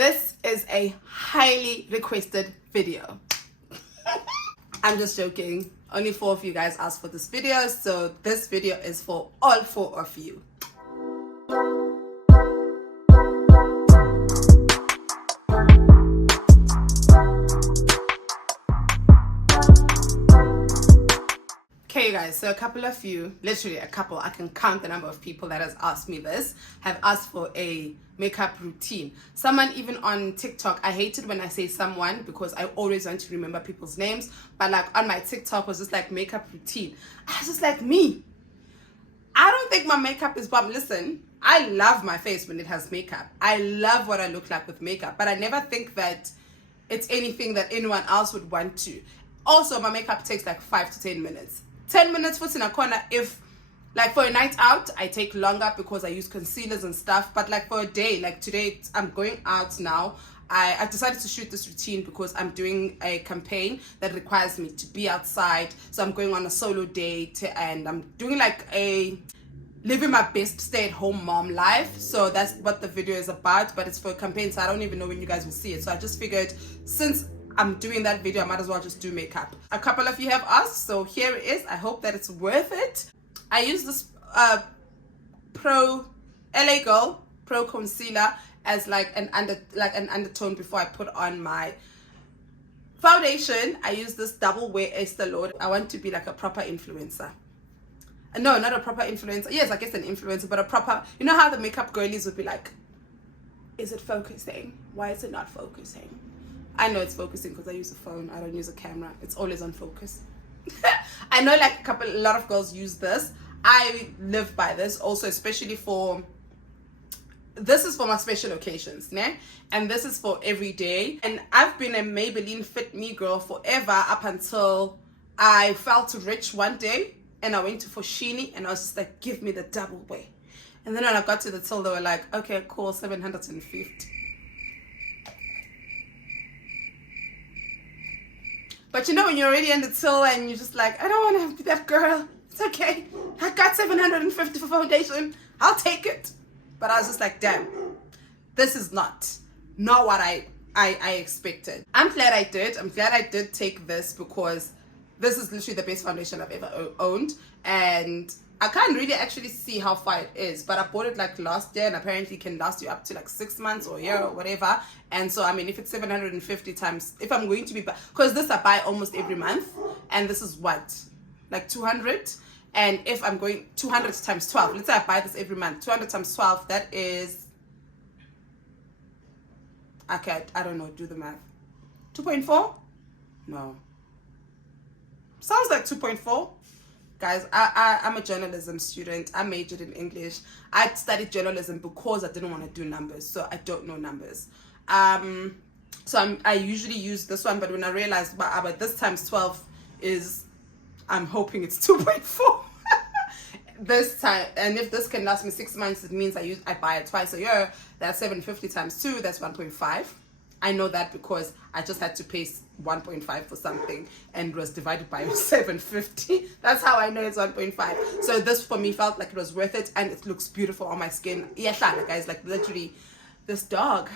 This is a highly requested video. I'm just joking. Only 4 of you guys asked for this video, so this video is for all 4 of you. Okay guys, so a couple of you, literally a couple, I can count the number of people that has asked me this, have asked for a makeup routine. Someone even on TikTok, I hate it when I say someone because I always want to remember people's names, but like on my TikTok was just like makeup routine. I was just like, me, I don't think my makeup is bomb. Listen, I love my face when it has makeup. I love what I look like with makeup, but I never think that it's anything that anyone else would want to. Also, my makeup takes like 5 to 10 minutes. 10 minutes foot in a corner. If like for a night out I take longer because I use concealers and stuff, but like for a day, like today I'm going out now. I decided to shoot this routine because I'm doing a campaign that requires me to be outside, so I'm going on a solo date and I'm doing like a living my best stay-at-home mom life. So that's what the video is about, but it's for a campaign, so I don't even know when you guys will see it. So I just figured since I'm doing that video, I might as well just do makeup. A couple of you have asked, so here it is. I hope that it's worth it. I use this LA Girl Pro Concealer as like an undertone before I put on my foundation. I use this double wear Estee Lauder. I want to be like a proper influencer. No, not a proper influencer. Yes, I guess an influencer, but a proper, you know how the makeup girlies would be like, is it focusing? Why is it not focusing? I know it's focusing because I use a phone. I don't use a camera. It's always on focus. I know like a lot of girls use this. I live by this also, especially for, this is for my special occasions, né? And this is for every day. And I've been a Maybelline Fit Me girl forever up until I felt rich one day and I went to Foschini and I was just like, give me the double way. And then when I got to the till, they were like, okay, cool, 750. But you know when you're already in the till and you're just like, I don't want to be that girl. It's okay. I got 750 for foundation. I'll take it. But I was just like, damn, this is not what I expected. I'm glad I did. I'm glad I did take this because this is literally the best foundation I've ever owned. And I can't really actually see how far it is, but I bought it like last year and apparently it can last you up to like 6 months or a year or whatever. And so I mean, if it's 750 times, if I'm going to be, because this I buy almost every month, and this is what, like 200. And if I'm going 200 times 12, let's say I buy this every month, 200 times 12, that is, okay, I don't know, do the math. 2.4? No. Sounds like 2.4. Guys, I'm a journalism student. I majored in English. I studied journalism because I didn't want to do numbers, so I don't know numbers. So I usually use this one, but when I realized, but this times 12 is, I'm hoping it's 2.4 this time. And if this can last me 6 months, it means I buy it twice a year. That's 750 times 2. That's 1.5. I know that because I just had to pay 1.5 for something and it was divided by 750. That's how I know it's 1.5. So this for me felt like it was worth it, and it looks beautiful on my skin. Yeah, guys, like literally this dog.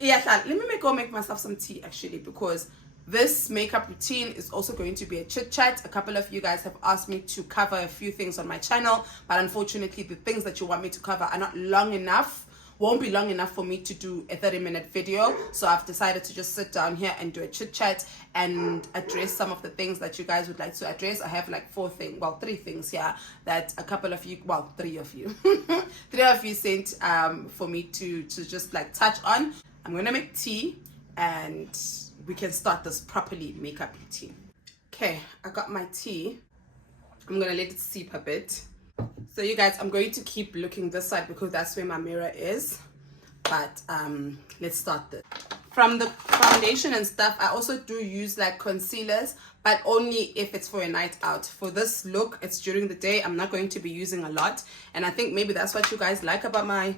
Yeah, let me go make myself some tea actually, because this makeup routine is also going to be a chit chat. A couple of you guys have asked me to cover a few things on my channel, but unfortunately the things that you want me to cover are not long enough. Won't be long enough for me to do a 30-minute video, so I've decided to just sit down here and do a chit chat and address some of the things that you guys would like to address. I have like 3 things here that a couple of you, well, 3 of you 3 of you sent for me to just like touch on. I'm gonna make tea and we can start this properly makeup routine. Okay, I got my tea. I'm gonna let it seep a bit. So you guys, I'm going to keep looking this side because that's where my mirror is. But let's start this. From the foundation and stuff, I also do use like concealers, but only if it's for a night out. For this look, it's during the day. I'm not going to be using a lot. And I think maybe that's what you guys like about my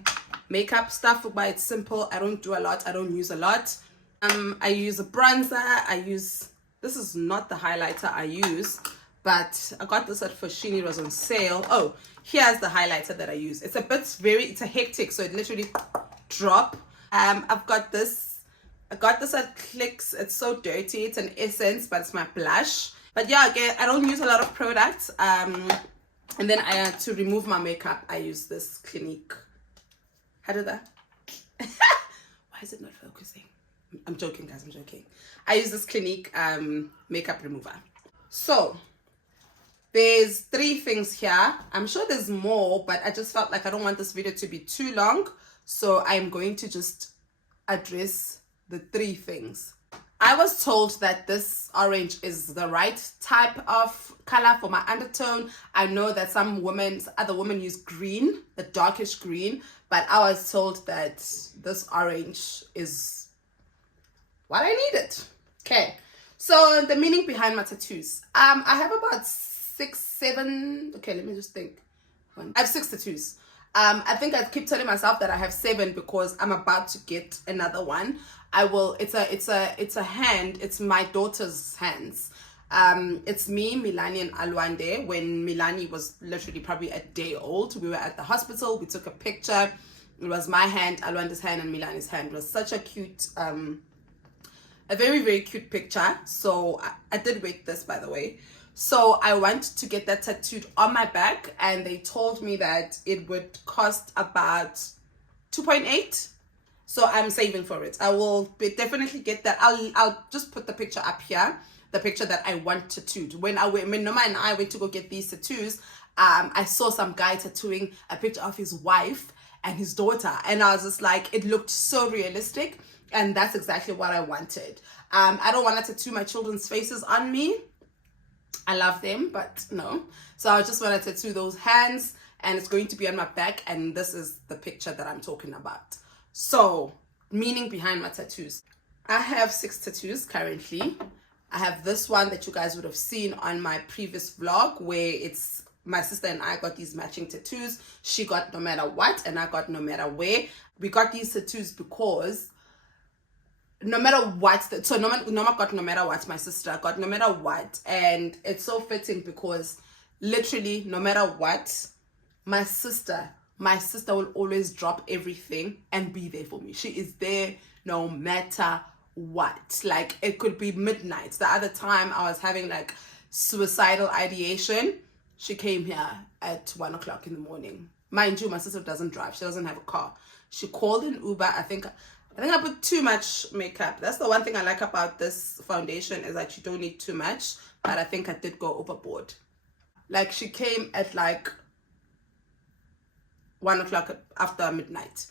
makeup stuff, but it's simple. I don't do a lot. I don't use a lot. I use a bronzer. This is not the highlighter I use, but I got this at Foschini. It was on sale. Oh, here's the highlighter that I use. It's a hectic, so it literally drop. I've got this. I got this at Clicks. It's so dirty. It's an essence, but it's my blush. But yeah, again, I don't use a lot of products. And then to remove my makeup, I use this Clinique. How did that? Why is it not focusing? I'm joking, guys. I'm joking. I use this Clinique makeup remover. So there's 3 things here. I'm sure there's more, but I just felt like I don't want this video to be too long. So I'm going to just address the 3 things. I was told that this orange is the right type of color for my undertone. I know that other women use green, the darkish green, but I was told that this orange is what I needed. Okay, so the meaning behind my tattoos. I have about 6, 7. Okay, let me just think. I have 6 tattoos. I think I keep telling myself that I have 7 because I'm about to get another one. It's a hand. It's my daughter's hands. It's me, Milani, and Alwande. When Milani was literally probably a day old, we were at the hospital. We took a picture. It was my hand, Alwande's hand, and Milani's hand. It was such a cute, a very, very cute picture. So I did wait this, by the way. So I went to get that tattooed on my back, and they told me that it would cost about 2.8. So I'm saving for it. I will definitely get that. I'll just put the picture up here, the picture that I want tattooed. When Noma and I went to go get these tattoos, I saw some guy tattooing a picture of his wife and his daughter, and I was just like, it looked so realistic, and that's exactly what I wanted. I don't want to tattoo my children's faces on me. I love them, but no. So I just want to tattoo those hands, and it's going to be on my back, and this is the picture that I'm talking about. So, meaning behind my tattoos. I have 6 tattoos currently. I have this one that you guys would have seen on my previous vlog, where it's my sister and I got these matching tattoos. She got no matter what, and I got no matter where. We got these tattoos because no matter what, so Noma got no matter what, my sister got no matter what, and it's so fitting because literally no matter what, my sister will always drop everything and be there for me. She is there no matter what. Like, it could be midnight. The other time I was having like suicidal ideation, she came here at 1 o'clock in the morning. Mind you, my sister doesn't drive. She doesn't have a car. She called an Uber. I think I put too much makeup. That's the one thing I like about this foundation, is that you don't need too much, but I think I did go overboard. Like, she came at like 1 o'clock after midnight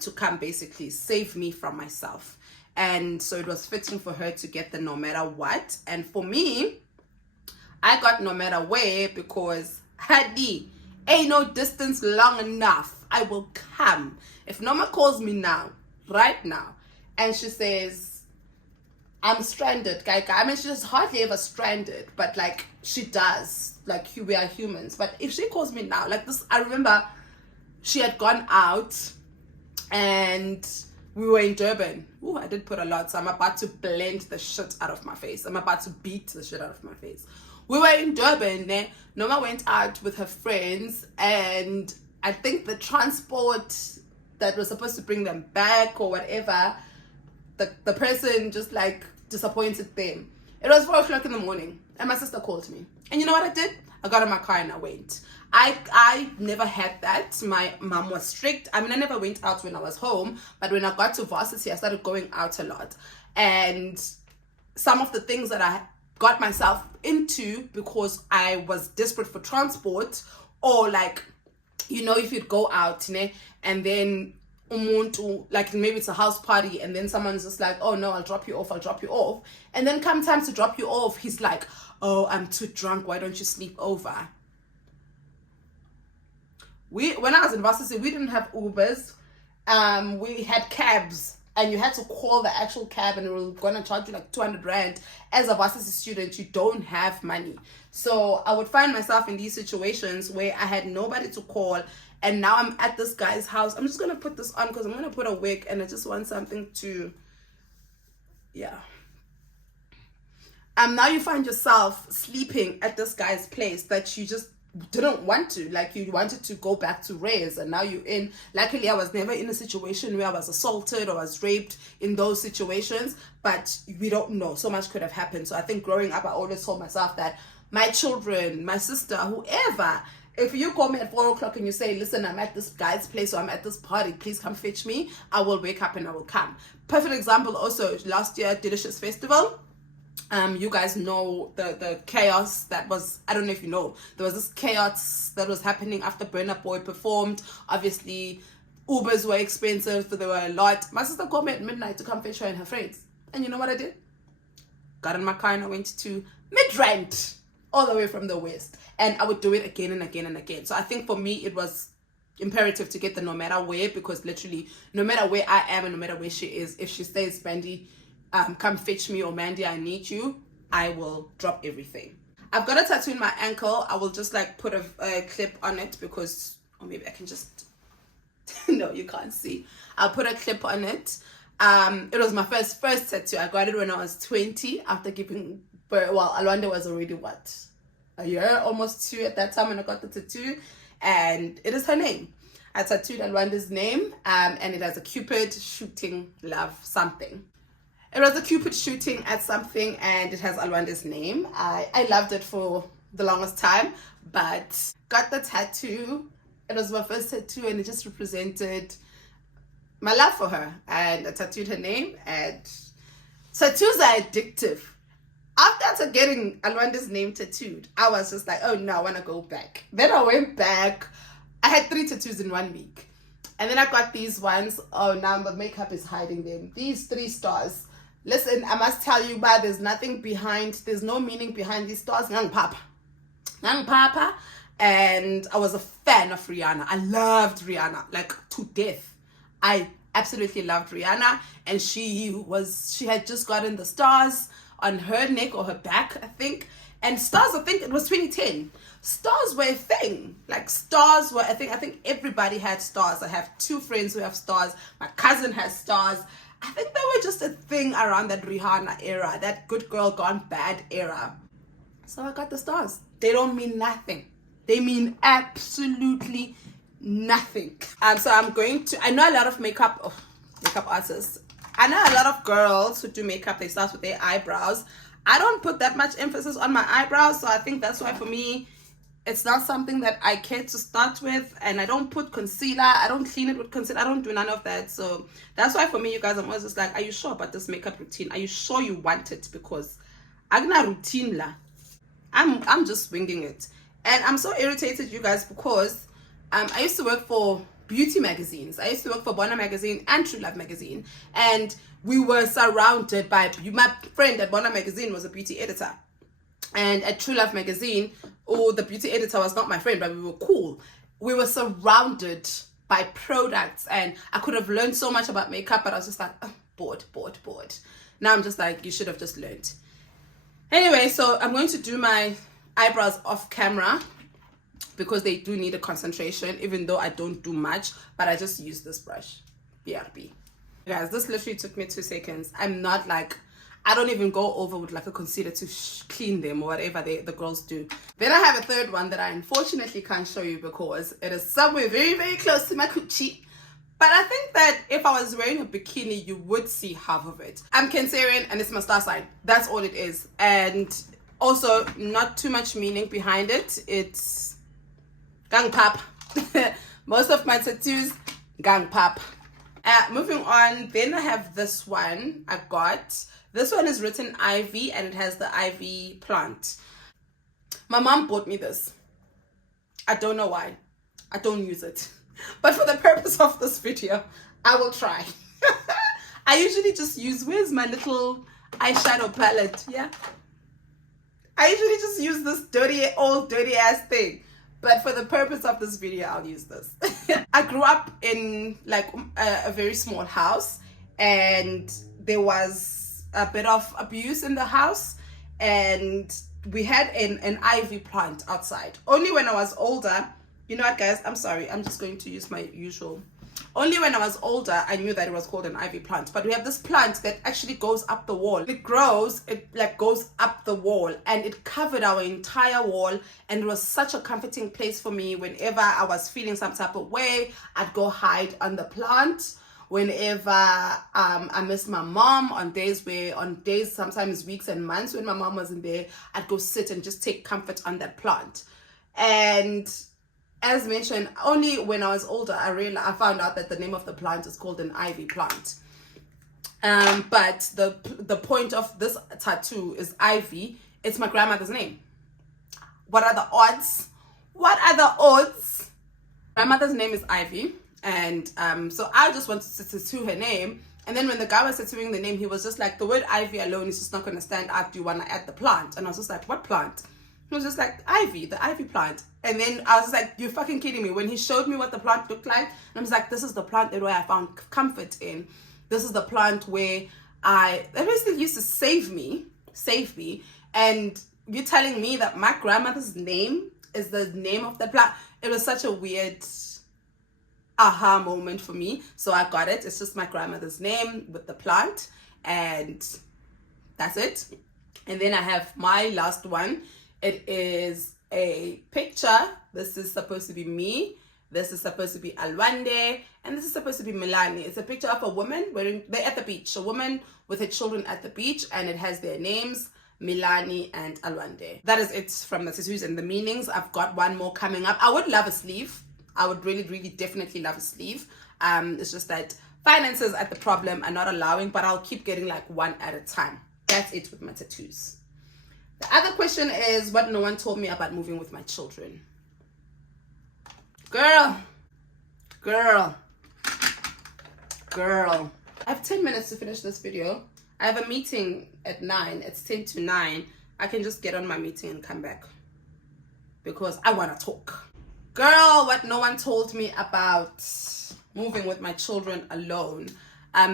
to come basically save me from myself. And so it was fitting for her to get the no matter what. And for me, I got no matter where because Hadi, ain't no distance long enough. I will come. If Noma calls me now, right now, and she says, I'm stranded, guy. I mean, she's hardly ever stranded, but like, she does. Like, we are humans. But if she calls me now, like this, I remember she had gone out and we were in Durban. Ooh, I did put a lot, so I'm about to blend the shit out of my face. I'm about to beat the shit out of my face. We were in Durban. Noma went out with her friends, and I think the transport that was supposed to bring them back or whatever, the person just like disappointed them. It was 4 o'clock in the morning, and my sister called me. And you know what I did? I got in my car and I went. I never had that. My mom was strict. I mean, I never went out when I was home, but when I got to varsity, I started going out a lot. And some of the things that I got myself into because I was desperate for transport, or like, you know, if you'd go out, and then umuntu, like maybe it's a house party, and then someone's just like, oh no, I'll drop you off, and then come time to drop you off, he's like, oh, I'm too drunk, why don't you sleep over? When I was in varsity, we didn't have Ubers. We had cabs, and you had to call the actual cab, and it was gonna charge you like 200 rand. As a varsity student, you don't have money. So I would find myself in these situations where I had nobody to call, and now I'm at this guy's house. I'm just gonna put this on because I'm gonna put a wig, and I just want something to, yeah. Now you find yourself sleeping at this guy's place that you just didn't want to, like you wanted to go back to raise, and now you're in. Luckily, I was never in a situation where I was assaulted or was raped in those situations, but we don't know, so much could have happened. So I think growing up, I always told myself that my children, my sister, whoever, if you call me at 4 o'clock and you say, listen, I'm at this guy's place or I'm at this party, please come fetch me, I will wake up and I will come. Perfect example also, last year, Delicious Festival. You guys know the chaos that was, I don't know if you know, there was this chaos that was happening after Burna Boy performed. Obviously, Ubers were expensive, so there were a lot. My sister called me at midnight to come fetch her and her friends. And you know what I did? Got in my car and I went to Midrand, all the way from the west. And I would do it again and again and again. So I think for me, it was imperative to get the no matter where, because literally, no matter where I am and no matter where she is, if she says, Mandy, come fetch me, or Mandy, I need you, I will drop everything. I've got a tattoo in my ankle. I will just like put a clip on it because, or maybe I can just, no, you can't see. I'll put a clip on it. It was my first tattoo. I got it when I was 20 after giving birth. Well, Alwanda was already what? A year, almost 2 at that time when I got the tattoo. And it is her name. I tattooed Alwanda's name, and it has a Cupid shooting love something. It was a Cupid shooting at something, and it has Alwanda's name. I loved it for the longest time, but got the tattoo. It was my first tattoo, and it just represented my love for her. And I tattooed her name, and tattoos are addictive. After getting Alwanda's name tattooed, I was just like, oh no, I want to go back. Then I went back. I had 3 tattoos in 1 week. And then I got these ones. Oh, now the makeup is hiding them. These 3 stars. Listen, I must tell you, but there's nothing behind, there's no meaning behind these stars. Ngang Papa. And I was a fan of Rihanna. I loved Rihanna, like to death. I absolutely loved Rihanna. And she had just gotten the stars on her neck or her back, I think. And stars, I think it was 2010. Stars were a thing. Like stars were a thing. I think everybody had stars. I have 2 friends who have stars. My cousin has stars. I think they were just a thing around that Rihanna era, that good girl gone bad era. So I got the stars. They don't mean nothing. They mean absolutely nothing. So I'm going to, I know a lot of makeup artists. I know a lot of girls who do makeup, they start with their eyebrows. I don't put that much emphasis on my eyebrows, so I think that's why for me, it's not something that I care to start with. And I don't put concealer. I don't clean it with concealer. I don't do none of that. So that's why for me, you guys, I'm always just like, are you sure about this makeup routine? Are you sure you want it? Because I'm not routine la. I'm just winging it. And I'm so irritated, you guys, because I used to work for beauty magazines. I used to work for Bona magazine and True Love magazine. And we were surrounded by, my friend at Bona magazine was a beauty editor. And at True Love magazine, the beauty editor was not my friend, but we were cool. We were surrounded by products, and I could have learned so much about makeup, but I was just like, oh, bored. Now I'm just like, you should have just learned. Anyway, so I'm going to do my eyebrows off camera because they do need a concentration, even though I don't do much, but I just use this brush, BRB. Guys, this literally took me 2 seconds. I'm not like, I don't even go over with like a concealer to clean them or whatever the girls do. Then I have a third one that I unfortunately can't show you because it is somewhere very, very close to my coochie. But I think that if I was wearing a bikini, you would see half of it. I'm Cancerian and it's my star sign. That's all it is. And also not too much meaning behind it. It's gang pap. Most of my tattoos, gang pap. Moving on, then I have this one I got. This one is written Ivy and it has the ivy plant. My mom bought me this. I don't know why. I don't use it. But for the purpose of this video, I will try. I usually just use, where's my little eyeshadow palette? Yeah. I usually just use this old dirty ass thing. But for the purpose of this video, I'll use this. I grew up in like a very small house, and there was a bit of abuse in the house, and we had an ivy plant outside. Only when I was older, you know what guys, I'm sorry, I'm just going to use my usual Only when I was older, I knew that it was called an ivy plant. But we have this plant that actually goes up the wall. It grows, it like goes up the wall, and it covered our entire wall. And it was such a comforting place for me. Whenever I was feeling some type of way, I'd go hide on the plant. Whenever I missed my mom, on days, sometimes weeks and months when my mom wasn't there, I'd go sit and just take comfort on that plant. And as mentioned, only when I was older, I found out that the name of the plant is called an ivy plant. But the point of this tattoo is ivy. It's my grandmother's name. What are the odds? What are the odds? My mother's name is Ivy. And so I just wanted to tattoo her name. And then when the guy was tattooing the name, he was just like, the word ivy alone is just not going to stand out. Do you want to add the plant? And I was just like, what plant? He was just like, ivy, the ivy plant. And then I was like, you're fucking kidding me. When he showed me what the plant looked like, and I was like, this is the plant that I found comfort in. This is the plant where that basically used to save me. And you're telling me that my grandmother's name is the name of the plant. It was such a weird aha moment for me. So I got it. It's just my grandmother's name with the plant, and that's it. And then I have my last one. It is a picture. This is supposed to be me. This is supposed to be Alwande, and this is supposed to be Milani. It's a picture of a woman they're at the beach, a woman with her children at the beach, and it has their names, Milani and Alwande. That is it from the tattoos and the meanings. I've got one more coming up. I would love a sleeve. I would really, really definitely love a sleeve. It's just that finances at the problem are not allowing, but I'll keep getting like one at a time. That's it with my tattoos. The other question is what no one told me about moving with my children. Girl. I have 10 minutes to finish this video. I have a meeting at 9. It's 10 to 9. I can just get on my meeting and come back because I want to talk. Girl, what no one told me about moving with my children alone.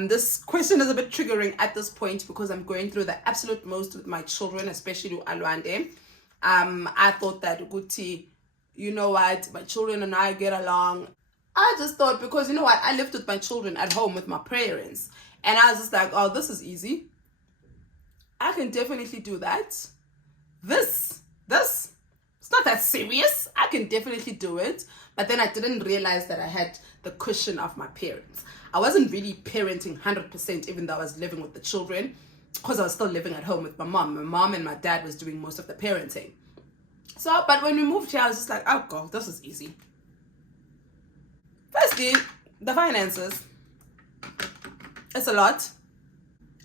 This question is a bit triggering at this point because I'm going through the absolute most with my children, especially Alwande. I thought that Uguti, you know what, my children and I get along. I just thought, because you know what, I lived with my children at home with my parents, and I was just like, oh, this is easy. I can definitely do that. This, it's not that serious. I can definitely do it. But then I didn't realize that I had the cushion of my parents. I wasn't really parenting 100% even though I was living with the children, because I was still living at home with my mom. My mom and my dad was doing most of the parenting. So, but when we moved here, I was just like, oh God, this is easy. Firstly, the finances. It's a lot.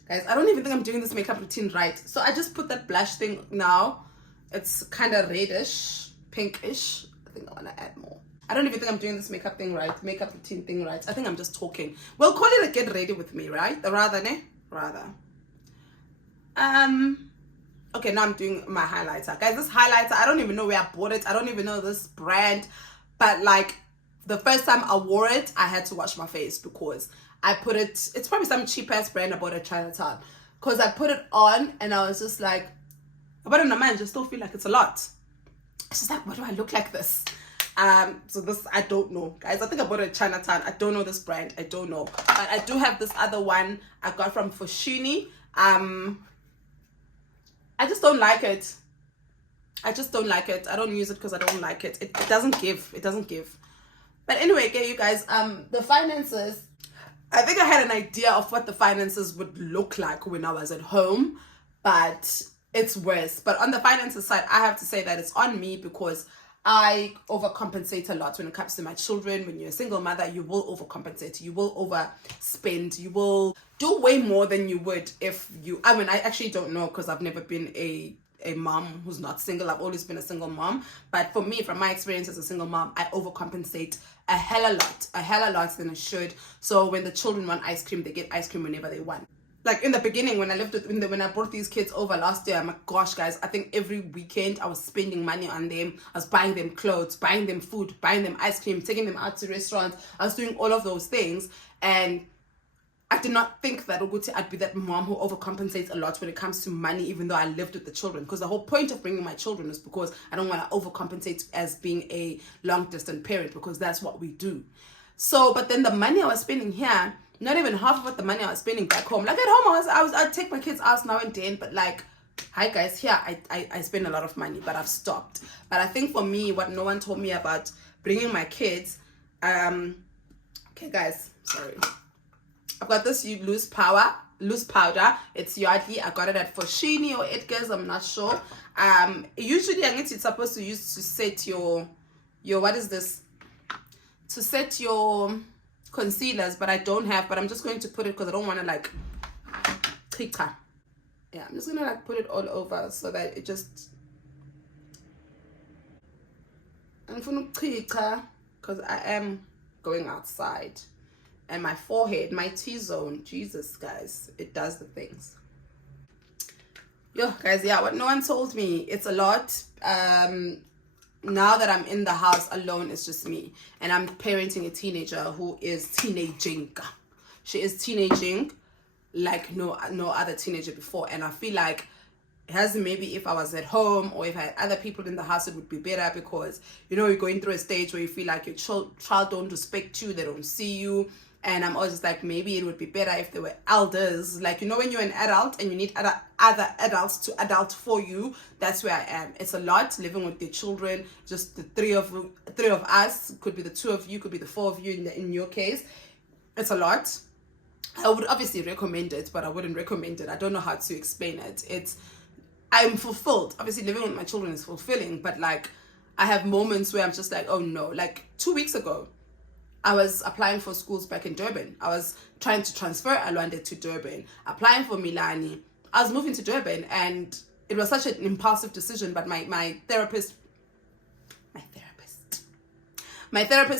Guys, I don't even think I'm doing this makeup routine right. So I just put that blush thing now. It's kind of reddish, pinkish. I think I want to add more. I don't even think I'm doing this makeup routine thing right. I think I'm just talking. We'll call it a get ready with me, right? Rather. Okay, now I'm doing my highlighter. Guys, this highlighter, I don't even know where I bought it. I don't even know this brand. But like, the first time I wore it, I had to wash my face because I put it, it's probably some cheap ass brand I bought at Chinatown. Because I put it on and I was just like, but in my mind, I still feel like it's a lot. It's just like, what do I look like this? So this, I don't know. Guys, I think I bought it at Chinatown. I don't know this brand. I don't know. But I do have this other one I got from Fushini. I just don't like it. I don't use it because I don't like it. It doesn't give. But anyway, okay, you guys, the finances, I think I had an idea of what the finances would look like when I was at home, but it's worse. But on the finances side, I have to say that it's on me because I overcompensate a lot when it comes to my children. When you're a single mother, you will overcompensate. You will overspend. You will do way more than you would if you... I mean, I actually don't know because I've never been a mom who's not single. I've always been a single mom. But for me, from my experience as a single mom, I overcompensate a hell a lot than I should. So when the children want ice cream, they get ice cream whenever they want. Like in the beginning, when I brought these kids over last year, my gosh, guys, I think every weekend I was spending money on them. I was buying them clothes, buying them food, buying them ice cream, taking them out to restaurants. I was doing all of those things. And I did not think that I'd be that mom who overcompensates a lot when it comes to money, even though I lived with the children. Because the whole point of bringing my children is because I don't want to overcompensate as being a long-distance parent, because that's what we do. So, but then the money I was spending here, not even half of what the money I was spending back home. Like at home, I'd take my kids out now and then, but like, hi guys, here I spend a lot of money, but I've stopped. But I think for me, what no one told me about bringing my kids, okay guys, sorry. I've got this loose powder. It's Yardley. I got it at Foschini or Edgar's, I'm not sure. Usually I guess it's supposed to use to set your what is this? To set your concealers, but I don't have, but I'm just going to put it because I don't want to like yeah, I'm just gonna like put it all over so that it just because I am going outside. And my forehead, my T-zone, Jesus guys, it does the things. Yo guys, yeah, what no one told me, it's a lot. Now that I'm in the house alone, it's just me, and I'm parenting a teenager who is teenaging. She is teenaging like no other teenager before, and I feel like as maybe if I was at home or if I had other people in the house, it would be better, because you know you're going through a stage where you feel like your child don't respect you, they don't see you. And I'm always like, maybe it would be better if there were elders. Like, you know, when you're an adult and you need other adults to adult for you, that's where I am. It's a lot living with your children, just the three of us. Could be the two of you, could be the four of you in your case. It's a lot. I would obviously recommend it, but I wouldn't recommend it. I don't know how to explain it. I'm fulfilled. Obviously, living with my children is fulfilling, but like, I have moments where I'm just like, oh no. Like 2 weeks ago, I was applying for schools back in Durban. I was trying to transfer Alwande to Durban, applying for Milani. I was moving to Durban, and it was such an impulsive decision, but my therapist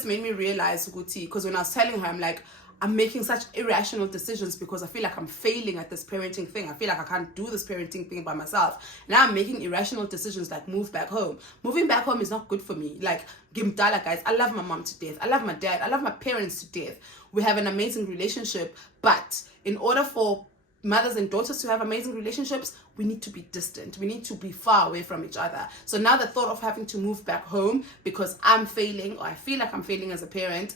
made me realize, Guti, because when I was telling her, I'm like, I'm making such irrational decisions because I feel like I'm failing at this parenting thing. I feel like I can't do this parenting thing by myself. Now I'm making irrational decisions like move back home. Moving back home is not good for me. Like, Gimdala guys, I love my mom to death. I love my dad. I love my parents to death. We have an amazing relationship. But in order for mothers and daughters to have amazing relationships, we need to be distant. We need to be far away from each other. So now the thought of having to move back home because I'm failing, or I feel like I'm failing as a parent,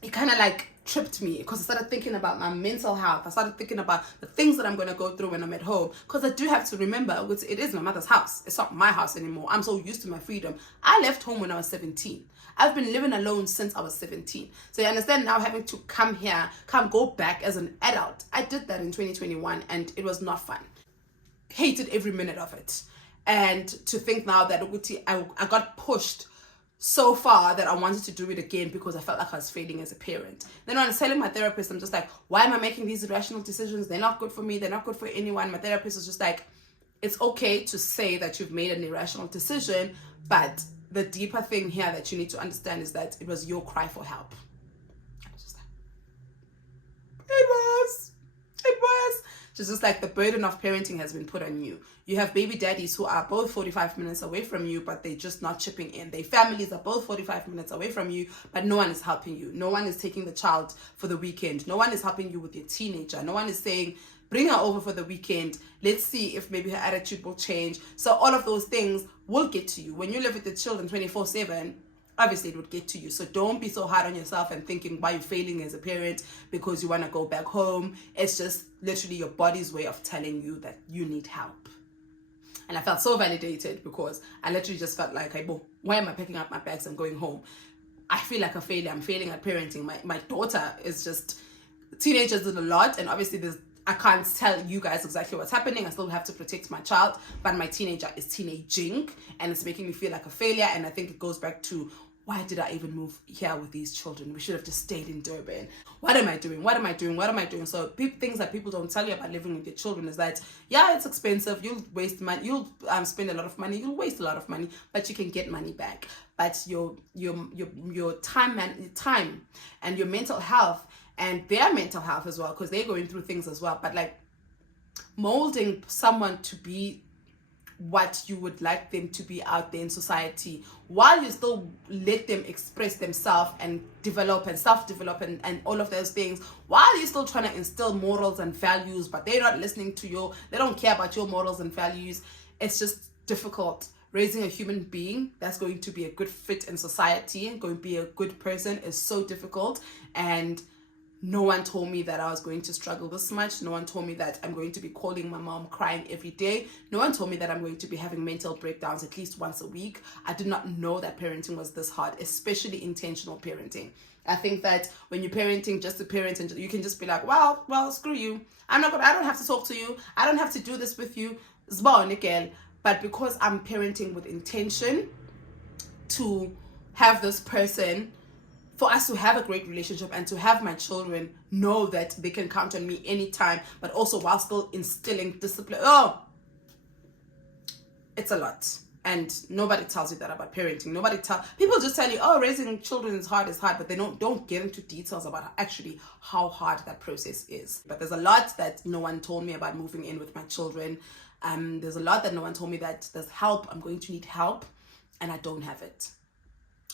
it kind of like tripped me, because I started thinking about my mental health. I started thinking about the things that I'm going to go through when I'm at home, because I do have to remember it is my mother's house. It's not my house anymore. I'm so used to my freedom. I left home when I was 17. I've been living alone since I was 17. So you understand, now having to come go back as an adult. I did that in 2021 and it was not fun. Hated every minute of it. And to think now that I got pushed so far that I wanted to do it again because I felt like I was failing as a parent. Then when I was telling my therapist, I'm just like, why am I making these irrational decisions? They're not good for me. They're not good for anyone. My therapist was just like, it's okay to say that you've made an irrational decision, but the deeper thing here that you need to understand is that it was your cry for help. I was just like, it was. She's just like, the burden of parenting has been put on you. You have baby daddies who are both 45 minutes away from you, but they're just not chipping in. Their families are both 45 minutes away from you, but no one is helping you. No one is taking the child for the weekend. No one is helping you with your teenager. No one is saying, bring her over for the weekend. Let's see if maybe her attitude will change. So all of those things will get to you. When you live with the children 24/7, obviously it would get to you. So don't be so hard on yourself and thinking why you're failing as a parent because you want to go back home. It's just literally your body's way of telling you that you need help. And I felt so validated because I literally just felt like, hey, why am I picking up my bags and going home? I feel like a failure. I'm failing at parenting. My daughter is just, teenagers did a lot, and obviously I can't tell you guys exactly what's happening. I still have to protect my child, but my teenager is teenaging, and it's making me feel like a failure. And I think it goes back to, why did I even move here with these children? We should have just stayed in Durban. What am I doing? So things that people don't tell you about living with your children is that, yeah, it's expensive. You'll waste money. You'll spend a lot of money. You'll waste a lot of money, but you can get money back. But your time and your mental health and their mental health as well, because they're going through things as well. But like molding someone to be what you would like them to be out there in society, while you still let them express themselves and develop and self-develop and all of those things, while you're still trying to instill morals and values, but they're not listening to they don't care about your morals and values. It's just difficult raising a human being that's going to be a good fit in society and going to be a good person is so difficult. And no one told me that I was going to struggle this much. No one told me that I'm going to be calling my mom crying every day. No one told me that I'm going to be having mental breakdowns at least once a week. I did not know that parenting was this hard, especially intentional parenting. I think that when you're parenting just to parent, and you can just be like, well, screw you. I don't have to talk to you. I don't have to do this with you. But because I'm parenting with intention to have this person, for us to have a great relationship and to have my children know that they can count on me anytime, but also while still instilling discipline. It's a lot. And nobody tells you that about parenting. People just tell you, oh, raising children is hard, but they don't get into details about actually how hard that process is. But there's a lot that no one told me about moving in with my children. There's a lot that no one told me that there's help. I'm going to need help, and I don't have it.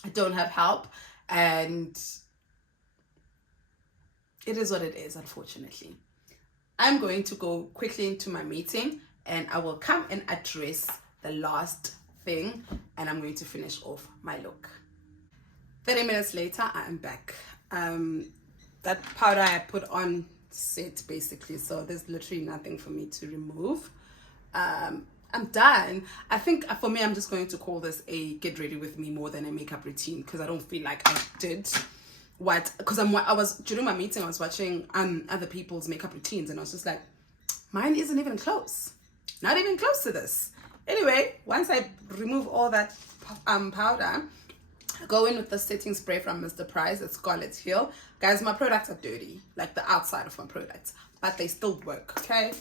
I don't have help, and it is what it is, unfortunately. I'm going to go quickly into my meeting, and I will come and address the last thing, and I'm going to finish off my look. 30 minutes later, I am back. That powder I put on set basically, so there's literally nothing for me to remove. I'm done. I think for me, I'm just going to call this a get ready with me more than a makeup routine, because I don't feel like I did because I was during my meeting, I was watching other people's makeup routines, and I was just like, mine isn't even close, not even close to this. Anyway, once I remove all that powder, I go in with the setting spray from Mr. Price at Scarlet Hill. Guys, my products are dirty, like the outside of my products, but they still work. Okay,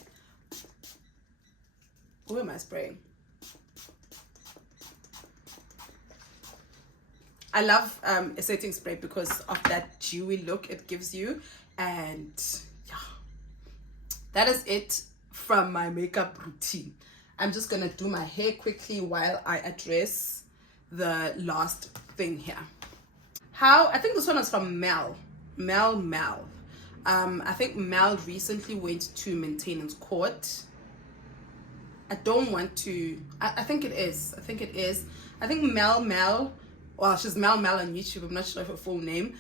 who am I spraying? I love a setting spray because of that dewy look it gives you. And yeah, that is it from my makeup routine. I'm just gonna do my hair quickly while I address the last thing here. I think this one is from Mel. I think Mel recently went to maintenance court. I don't want to, I think it is. I think Mel, well, she's Mel on YouTube, I'm not sure of her full name,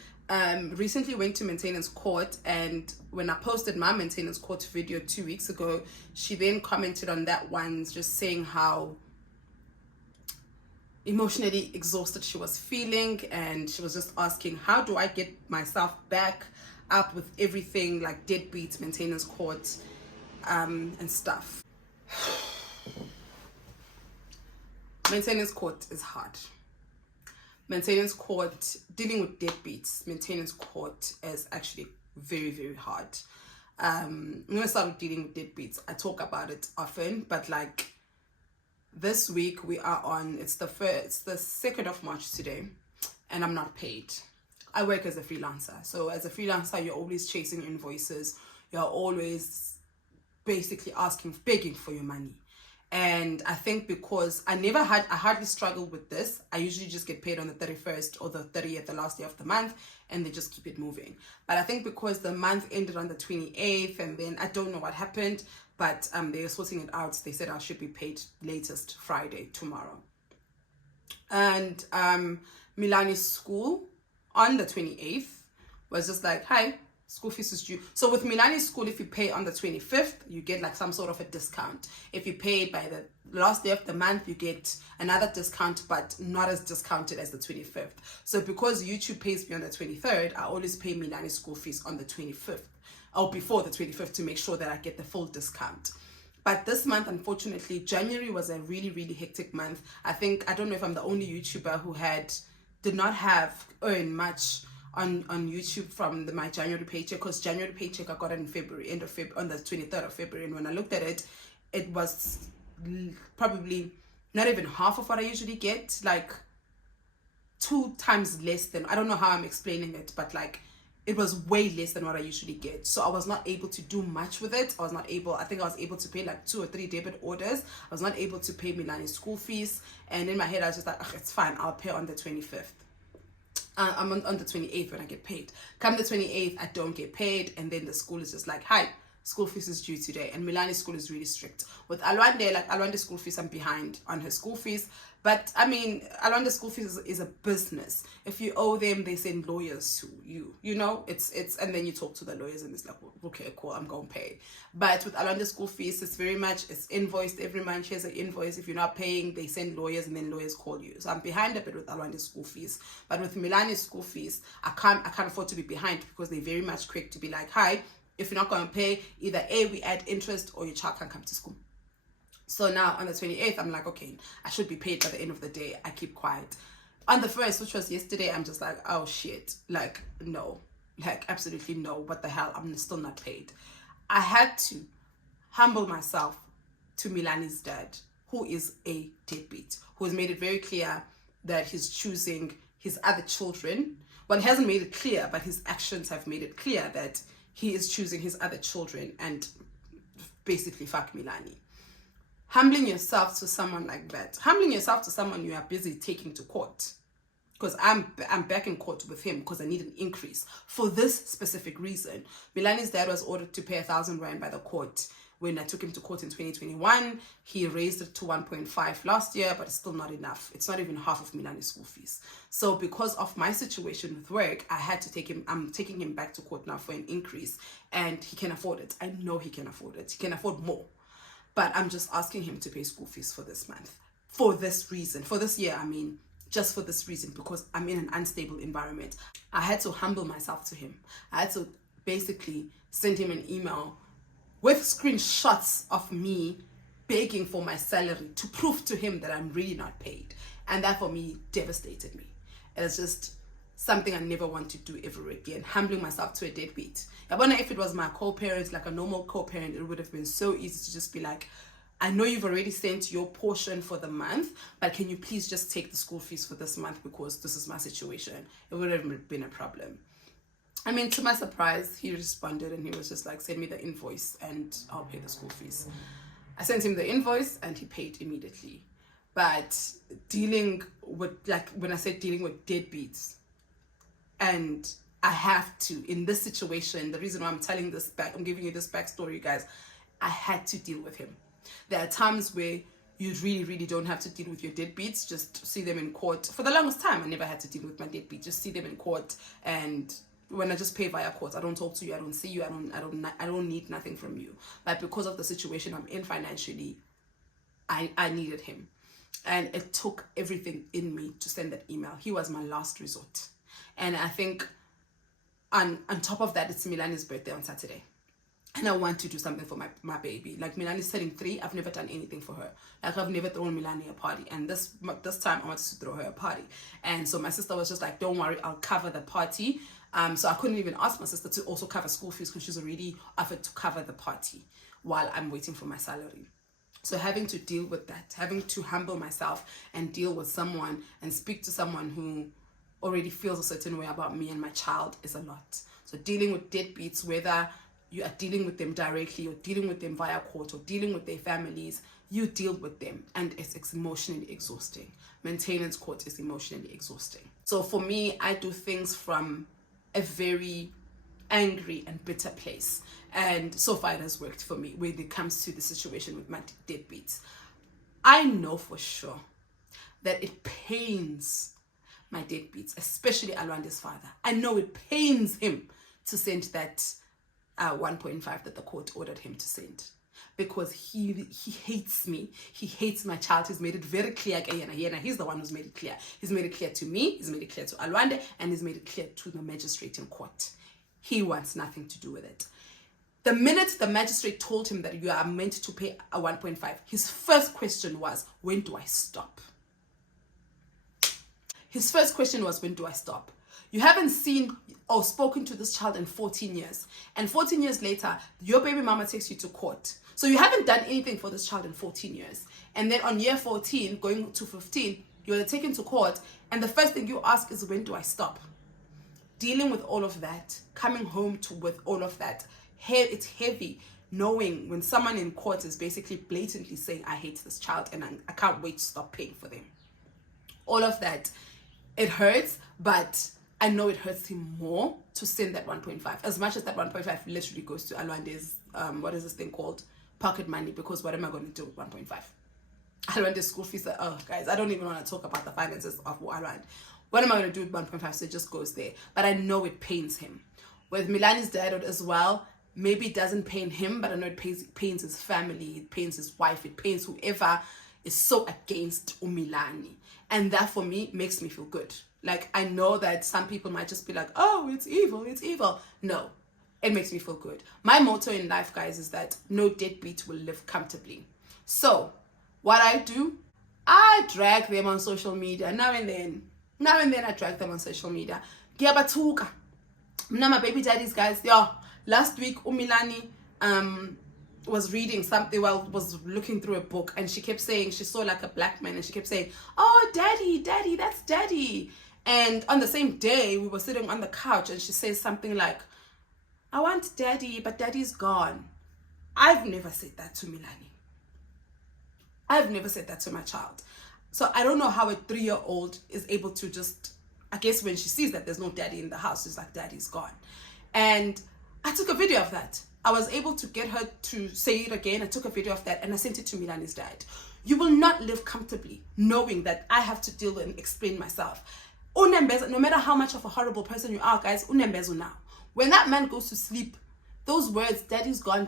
recently went to maintenance court, and when I posted my maintenance court video 2 weeks ago, she then commented on that one, just saying how emotionally exhausted she was feeling, and she was just asking, how do I get myself back up with everything like Deadbeats, maintenance court, and stuff. Maintenance court is hard. Maintenance court, dealing with deadbeats, maintenance court is actually very, very hard. I'm gonna start with dealing with deadbeats. I talk about it often, but like this week we are on, it's the 2nd of March today, and I'm not paid. I work as a freelancer. So as a freelancer, you're always chasing invoices. You're always basically begging for your money. And I think because I hardly struggled with this. I usually just get paid on the 31st or the 30th, the last day of the month, and they just keep it moving. But I think because the month ended on the 28th, and then I don't know what happened, but they were sorting it out. They said I should be paid latest Friday, tomorrow. And Milani's school on the 28th was just like, hi, school fees is due. So with Milani's school, if you pay on the 25th, you get like some sort of a discount. If you pay by the last day of the month, you get another discount, but not as discounted as the 25th. So because YouTube pays me on the 23rd, I always pay Milani's school fees on the 25th or before the 25th to make sure that I get the full discount. But this month, unfortunately, January was a really, really hectic month. I don't know if I'm the only YouTuber who did not earn much on YouTube from my January paycheck, because January paycheck I got it in February, end of February, on the 23rd of February, and when I looked at it, it was probably not even half of what I usually get, like 2 times less than, I don't know how I'm explaining it, but like it was way less than what I usually get. So I was not able to do much with it. I think I was able to pay like 2 or 3 debit orders. I was not able to pay Milani's school fees, and in my head I was just like, it's fine, I'll pay on the 25th. I'm on the 28th when I get paid. Come the 28th, I don't get paid, and then the school is just like, hi, school fees is due today, and Milani's school is really strict. With Alwande, like Alwande's school fees, I'm behind on her school fees. But I mean, Alwande's school fees is a business. If you owe them, they send lawyers to you. You know, it's and then you talk to the lawyers, and it's like, okay, cool, I'm gonna pay. But with Alwande's school fees, it's very much, it's invoiced every month. Here's an invoice. If you're not paying, they send lawyers, and then lawyers call you. So I'm behind a bit with Alwande's school fees. But with Milani's school fees, I can't afford to be behind, because they're very much quick to be like, hi, if you're not going to pay, either A, we add interest, or your child can't come to school. So now on the 28th, I'm like, okay, I should be paid by the end of the day. I keep quiet. On the 1st, which was yesterday, I'm just like, oh shit, like, no, like, absolutely no, what the hell, I'm still not paid. I had to humble myself to Milani's dad, who is a deadbeat, who has made it very clear that he's choosing his other children. Well, he hasn't made it clear, but his actions have made it clear that he is choosing his other children and basically fuck Milani. Humbling yourself to someone like that, humbling yourself to someone you are busy taking to court, because I'm back in court with him because I need an increase for this specific reason. Milani's dad was ordered to pay 1,000 rand by the court. When I took him to court in 2021, he raised it to 1.5 last year, but it's still not enough. It's not even half of Milani's school fees. So because of my situation with work, I had to take him, I'm taking him back to court now for an increase, and he can afford it. I know he can afford it. He can afford more. But I'm just asking him to pay school fees for this month. For this reason. For this year, I mean, just for this reason, because I'm in an unstable environment. I had to humble myself to him. I had to basically send him an email with screenshots of me begging for my salary to prove to him that I'm really not paid. And that for me devastated me. It's just something I never want to do ever again. Humbling myself to a deadbeat. I wonder if it was my co-parent, like a normal co-parent, it would have been so easy to just be like, I know you've already sent your portion for the month, but can you please just take the school fees for this month because this is my situation? It would have been a problem. I mean, to my surprise, he responded and he was just like, send me the invoice and I'll pay the school fees. I sent him the invoice and he paid immediately. But dealing with, like, when I said dealing with deadbeats, and I have to, in this situation, the reason why I'm telling this back, I'm giving you this backstory, you guys, I had to deal with him. There are times where you really, really don't have to deal with your deadbeats, just see them in court. For the longest time, I never had to deal with my deadbeat, just see them in court. And when I just pay via court, I don't talk to you, I don't see you, I don't need nothing from you. But because of the situation I'm in financially, I needed him. And it took everything in me to send that email. He was my last resort. And I think on top of that, it's Milani's birthday on Saturday. And I want to do something for my baby. Like, Milani's turning 3. I've never done anything for her. Like, I've never thrown Milani a party. And this time, I wanted to throw her a party. And so my sister was just like, don't worry, I'll cover the party. So I couldn't even ask my sister to also cover school fees because she's already offered to cover the party while I'm waiting for my salary. So having to deal with that, having to humble myself and deal with someone and speak to someone who already feels a certain way about me and my child is a lot. So dealing with deadbeats, whether you are dealing with them directly or dealing with them via court or dealing with their families, you deal with them and it's emotionally exhausting. Maintenance court is emotionally exhausting. So for me, I do things from a very angry and bitter place. And so far it has worked for me when it comes to the situation with my deadbeats. I know for sure that it pains my deadbeats, especially Alwande's father. I know it pains him to send that 1.5 that the court ordered him to send, because he hates me. He hates my child. He's made it very clear. He's the one who's made it clear. He's made it clear to me. He's made it clear to Alwande, and he's made it clear to the magistrate in court. He wants nothing to do with it. The minute the magistrate told him that you are meant to pay a 1.5, his first question was, when do I stop? His first question was, when do I stop? You haven't seen or spoken to this child in 14 years. And 14 years later, your baby mama takes you to court. So you haven't done anything for this child in 14 years. And then on year 14, going to 15, you're taken to court. And the first thing you ask is, when do I stop? Dealing with all of that, coming home with all of that, it's heavy knowing when someone in court is basically blatantly saying, I hate this child and I can't wait to stop paying for them. All of that, it hurts, but I know it hurts him more to send that 1.5, as much as that 1.5 literally goes to Alwande's, what is this thing called? Pocket money, because what am I going to do with 1.5? Alwande's school fees, guys, I don't even want to talk about the finances of Alwande. What am I going to do with 1.5? So it just goes there. But I know it pains him. With Milani's dad as well, maybe it doesn't pain him, but I know it pains his family, it pains his wife, it pains whoever is so against Umilani. And that for me makes me feel good. Like, I know that some people might just be like, oh, it's evil, it's evil. No, it makes me feel good. My motto in life, guys, is that no deadbeat will live comfortably. So what I do, I drag them on social media now and then. Now and then I drag them on social media. Giyabathuka. Now my baby daddies, guys, last week Umilani was reading something, was looking through a book, and she kept saying, she saw like a black man, and she kept saying, oh, daddy, that's daddy. And on the same day, we were sitting on the couch, and she says something like, I want daddy, but daddy's gone. I've never said that to Milani. I've never said that to my child. So I don't know how a 3-year-old is able to just, I guess when she sees that there's no daddy in the house, she's like, daddy's gone. And I took a video of that. I was able to get her to say it again. I took a video of that and I sent it to Milani's dad. You will not live comfortably knowing that I have to deal and explain myself. No matter how much of a horrible person you are, guys, unembezo now. When that man goes to sleep, those words, daddy's gone,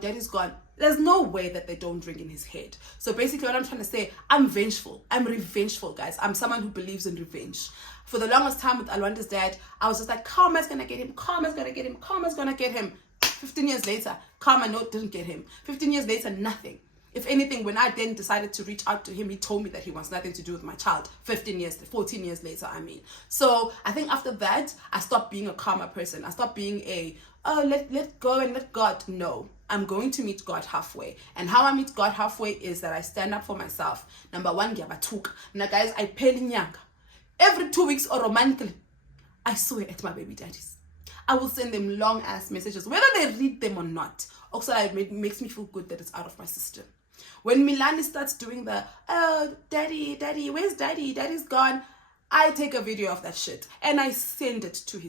there's no way that they don't ring in his head. So basically what I'm trying to say, I'm vengeful. I'm revengeful, guys. I'm someone who believes in revenge. For the longest time with Alwande's dad, I was just like, karma's gonna get him, karma's gonna get him, karma's gonna get him. 15 years later, karma didn't get him. 15 years later, nothing. If anything, when I then decided to reach out to him, he told me that he wants nothing to do with my child. 14 years later, I mean. So I think after that, I stopped being a karma person. I stopped being let go and let God. No, I'm going to meet God halfway. And how I meet God halfway is that I stand up for myself. Number one, giyabathuka. Now guys, I pay nyanga. Every 2 weeks or romantically, I swear at my baby daddies. I will send them long ass messages, whether they read them or not. Also, it makes me feel good that it's out of my system. When Milani starts doing the, oh, daddy, where's daddy? Daddy's gone. I take a video of that shit and I send it to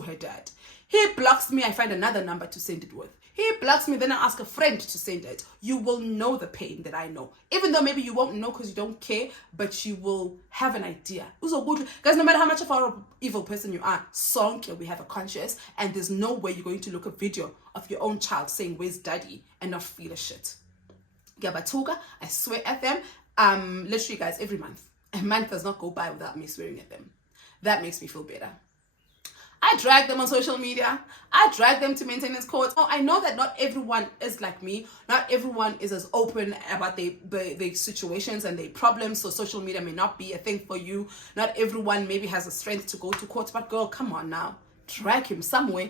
her dad. He blocks me. I find another number to send it with. He blocks me. Then I ask a friend to send it. You will know the pain that I know. Even though maybe you won't know because you don't care, but you will have an idea. Guys, no matter how much of an evil person you are, sonke, we have a conscience, and there's no way you're going to look at a video of your own child saying, where's daddy, and not feel a shit. Giyabathuka, I swear at them. Literally, guys, every month. A month does not go by without me swearing at them. That makes me feel better. I drag them on social media. I drag them to maintenance court. I know that not everyone is like me. Not everyone is as open about their situations and their problems. So social media may not be a thing for you. Not everyone maybe has the strength to go to court. But girl, come on now. Drag him somewhere.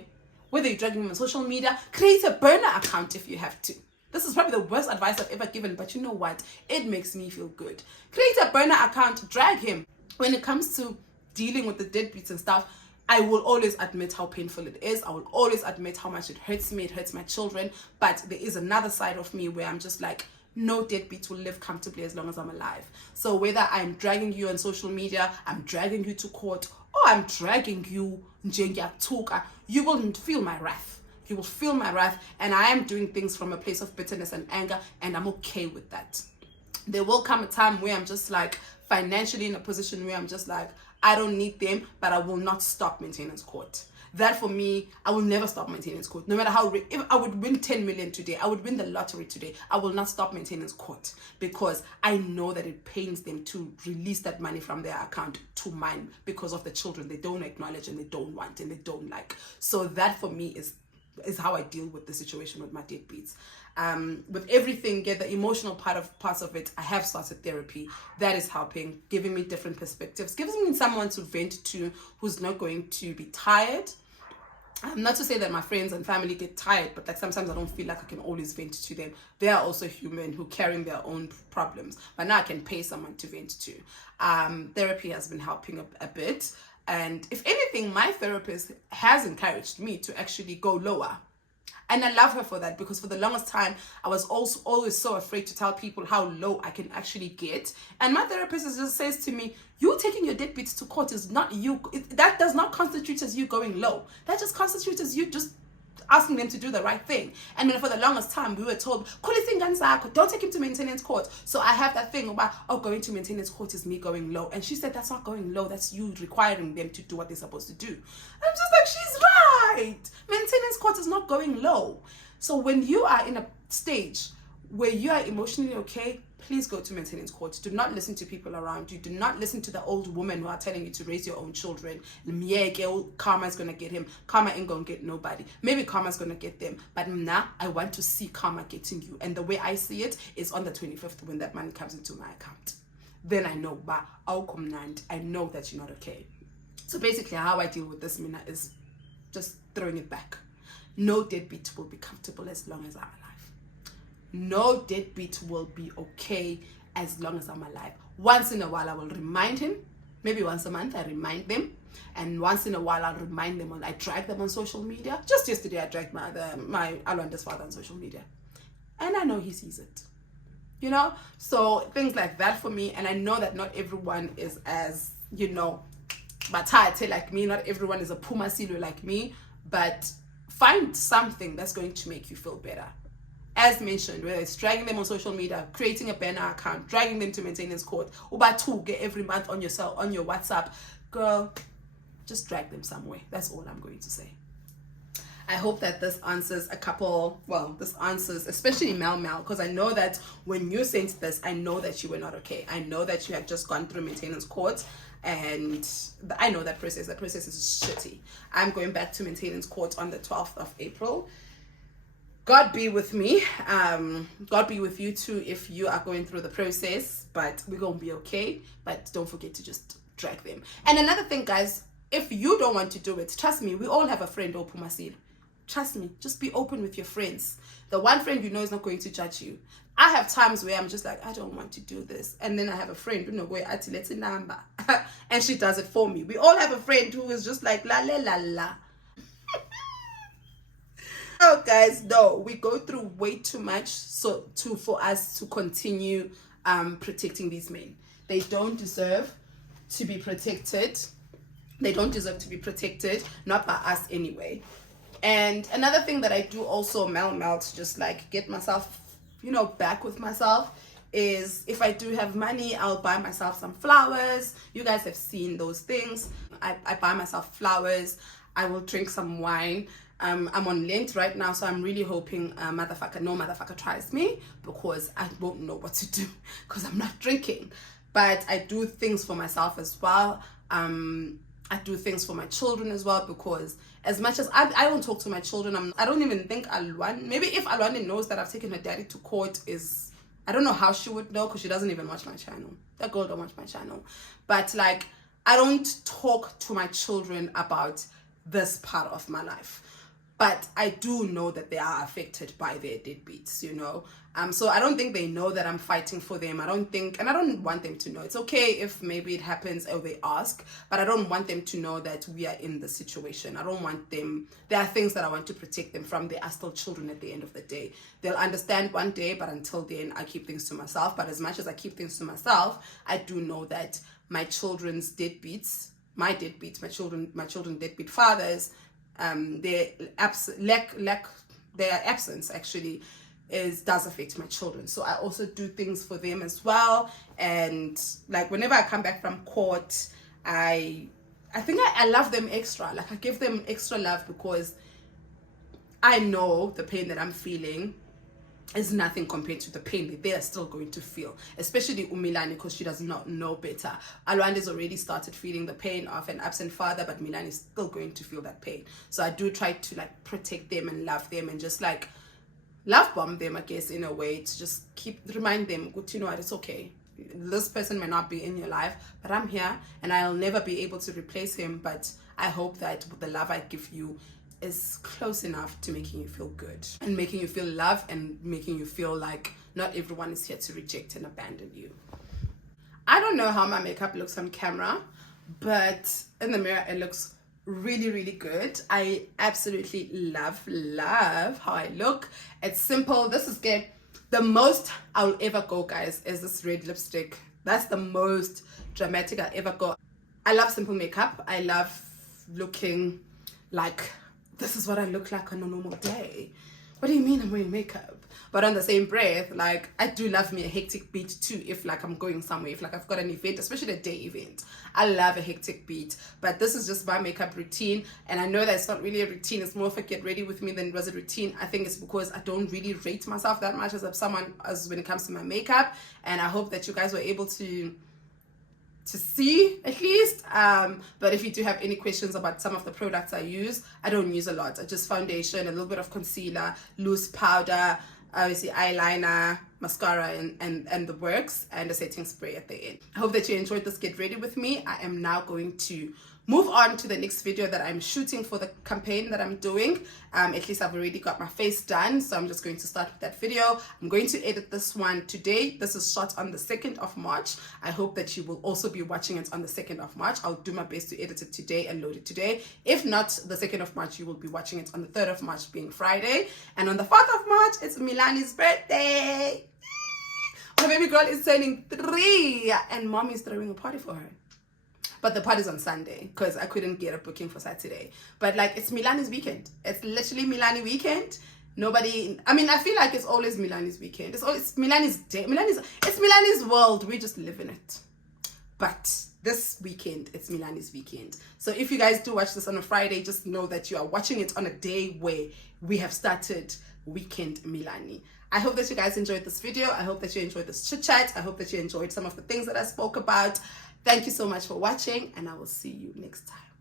Whether you drag him on social media, create a burner account if you have to. This is probably the worst advice I've ever given, but you know what? It makes me feel good. Create a burner account, drag him. When it comes to dealing with the deadbeats and stuff, I will always admit how painful it is. I will always admit how much it hurts me. It hurts my children. But there is another side of me where I'm just like, no deadbeat will live comfortably as long as I'm alive. So whether I'm dragging you on social media, I'm dragging you to court, or I'm dragging you, you will feel my wrath. You will feel my wrath, and I am doing things from a place of bitterness and anger, and I'm okay with that. There will come a time where I'm just like financially in a position where I'm just like, I don't need them, but I will not stop maintenance court. That for me, I will never stop maintenance court. No matter how, if I would win 10 million today, I would win the lottery today, I will not stop maintenance court because I know that it pains them to release that money from their account to mine because of the children they don't acknowledge and they don't want and they don't like. So that for me is how I deal with the situation with my deadbeats. With everything, the emotional parts of it, I have started therapy. That is helping, giving me different perspectives, giving me someone to vent to who's not going to be tired. Not to say that my friends and family get tired, but like sometimes I don't feel like I can always vent to them. They are also human who carrying their own problems, but now I can pay someone to vent to. Therapy has been helping a bit. And if anything, my therapist has encouraged me to actually go lower. And I love her for that, because for the longest time, I was also always so afraid to tell people how low I can actually get. And my therapist just says to me, you taking your deadbeats to court is not you. That does not constitute as you going low. That just constitutes as you just asking them to do the right thing. And then for the longest time, we were told, don't take him to maintenance court. So I have that thing about, oh, going to maintenance court is me going low. And she said, that's not going low. That's you requiring them to do what they're supposed to do. And I'm just like, she's right. Maintenance court is not going low. So when you are in a stage where you are emotionally okay, please go to maintenance court. Do not listen to people around you. Do not listen to the old women who are telling you to raise your own children. Karma is going to get him. Karma ain't going to get nobody. Maybe karma is going to get them. But now I want to see karma getting you. And the way I see it is on the 25th when that money comes into my account. Then I know, I know that you're not okay. So basically how I deal with this, Mina, is just throwing it back. No deadbeat will be comfortable as long as I'm alive. No deadbeat will be okay as long as I'm alive. Once in a while, I will remind him. Maybe once a month, I remind them. And once in a while, I'll remind them, I drag them on social media. Just yesterday, I dragged my Alwanda's father on social media. And I know he sees it. You know? So things like that for me. And I know that not everyone is as, batate like me. Not everyone is a puma silo like me. But find something that's going to make you feel better. As mentioned, whether it's dragging them on social media, creating a banner account, dragging them to maintenance court, get every month on your WhatsApp, girl, just drag them somewhere. That's all I'm going to say. I hope that this answers especially Mel, because I know that when you sent this, I know that you were not okay. I know that you had just gone through maintenance court, and I know that process. The process is shitty. I'm going back to maintenance court on the 12th of April. God be with me. God be with you too if you are going through the process, but we're going to be okay. But don't forget to just drag them. And another thing, guys, if you don't want to do it, trust me, we all have a friend, Pumasil. Trust me, just be open with your friends. The one friend you know is not going to judge you. I have times where I'm just like, I don't want to do this. And then I have a friend, where let's a number. And she does it for me. We all have a friend who is just like, la la la la. Oh, guys, no, we go through way too much for us to continue protecting these men. They don't deserve to be protected. They don't deserve to be protected, not by us anyway. And another thing that I do also, to just like get myself, back with myself, is if I do have money, I'll buy myself some flowers. You guys have seen those things. I buy myself flowers. I will drink some wine. I'm on Lent right now, so I'm really hoping no motherfucker tries me, because I won't know what to do because I'm not drinking. But I do things for myself as well. I do things for my children as well, because as much as I don't talk to my children, I don't even think Alwan, maybe if Alwan knows that I've taken her daddy to court, I don't know how she would know, because she doesn't even watch my channel. That girl don't watch my channel. But like, I don't talk to my children about this part of my life. But I do know that they are affected by their deadbeats, So I don't think they know that I'm fighting for them. I don't want them to know. It's okay if maybe it happens or they ask, but I don't want them to know that we are in the situation. I don't want them, there are things that I want to protect them from. They are still children at the end of the day. They'll understand one day, but until then, I keep things to myself. But as much as I keep things to myself, I do know that my children's deadbeats, my children deadbeat fathers, their absence actually does affect my children. So I also do things for them as well. And like whenever I come back from court, I think I love them extra. Like I give them extra love, because I know the pain that I'm feeling is nothing compared to the pain that they are still going to feel, especially Umilani, because she does not know better. Alwanda's already started feeling the pain of an absent father, but Milani is still going to feel that pain. So I do try to like protect them and love them, and just like love bomb them, I guess, in a way, to just remind them, good, what, it's okay. This person may not be in your life, but I'm here, and I'll never be able to replace him. But I hope that with the love I give you is close enough to making you feel good, and making you feel loved, and making you feel like not everyone is here to reject and abandon you. I don't know how my makeup looks on camera, but in the mirror it looks really, really good. I absolutely love how I look. It's simple. This is good. The most I'll ever go, guys, is this red lipstick. That's the most dramatic I'll ever go. I love simple makeup. I love looking like this is what I look like on a normal day. What do you mean I'm wearing makeup? But on the same breath, like, I do love me a hectic beat too, if like I'm going somewhere, if like I've got an event, especially a day event. I love a hectic beat. But this is just my makeup routine, and I know that it's not really a routine, it's more of a get ready with me than it was a routine. I think it's because I don't really rate myself that much as someone as when it comes to my makeup, and I hope that you guys were able to see at least. But if you do have any questions about some of the products I use, I don't use a lot. I just foundation, a little bit of concealer, loose powder, obviously eyeliner, mascara, and the works, and a setting spray at the end. I hope that you enjoyed this get ready with me. I am now going to move on to the next video that I'm shooting for the campaign that I'm doing. At least I've already got my face done, so I'm just going to start with that video. I'm going to edit this one today. This is shot on the 2nd of March. I hope that you will also be watching it on the 2nd of March. I'll do my best to edit it today and load it today. If not, the 2nd of March, you will be watching it on the 3rd of March, being Friday. And on the 4th of March, it's Milani's birthday. My baby girl is turning 3, and mommy is throwing a party for her. But the party's on Sunday because I couldn't get a booking for Saturday. But like, it's Milani's weekend. It's literally Milani weekend. Nobody, I mean, I feel like it's always Milani's weekend. It's Milani's day. It's Milani's world. We just live in it. But this weekend, it's Milani's weekend. So if you guys do watch this on a Friday, just know that you are watching it on a day where we have started weekend Milani. I hope that you guys enjoyed this video. I hope that you enjoyed this chit chat. I hope that you enjoyed some of the things that I spoke about. Thank you so much for watching, and I will see you next time.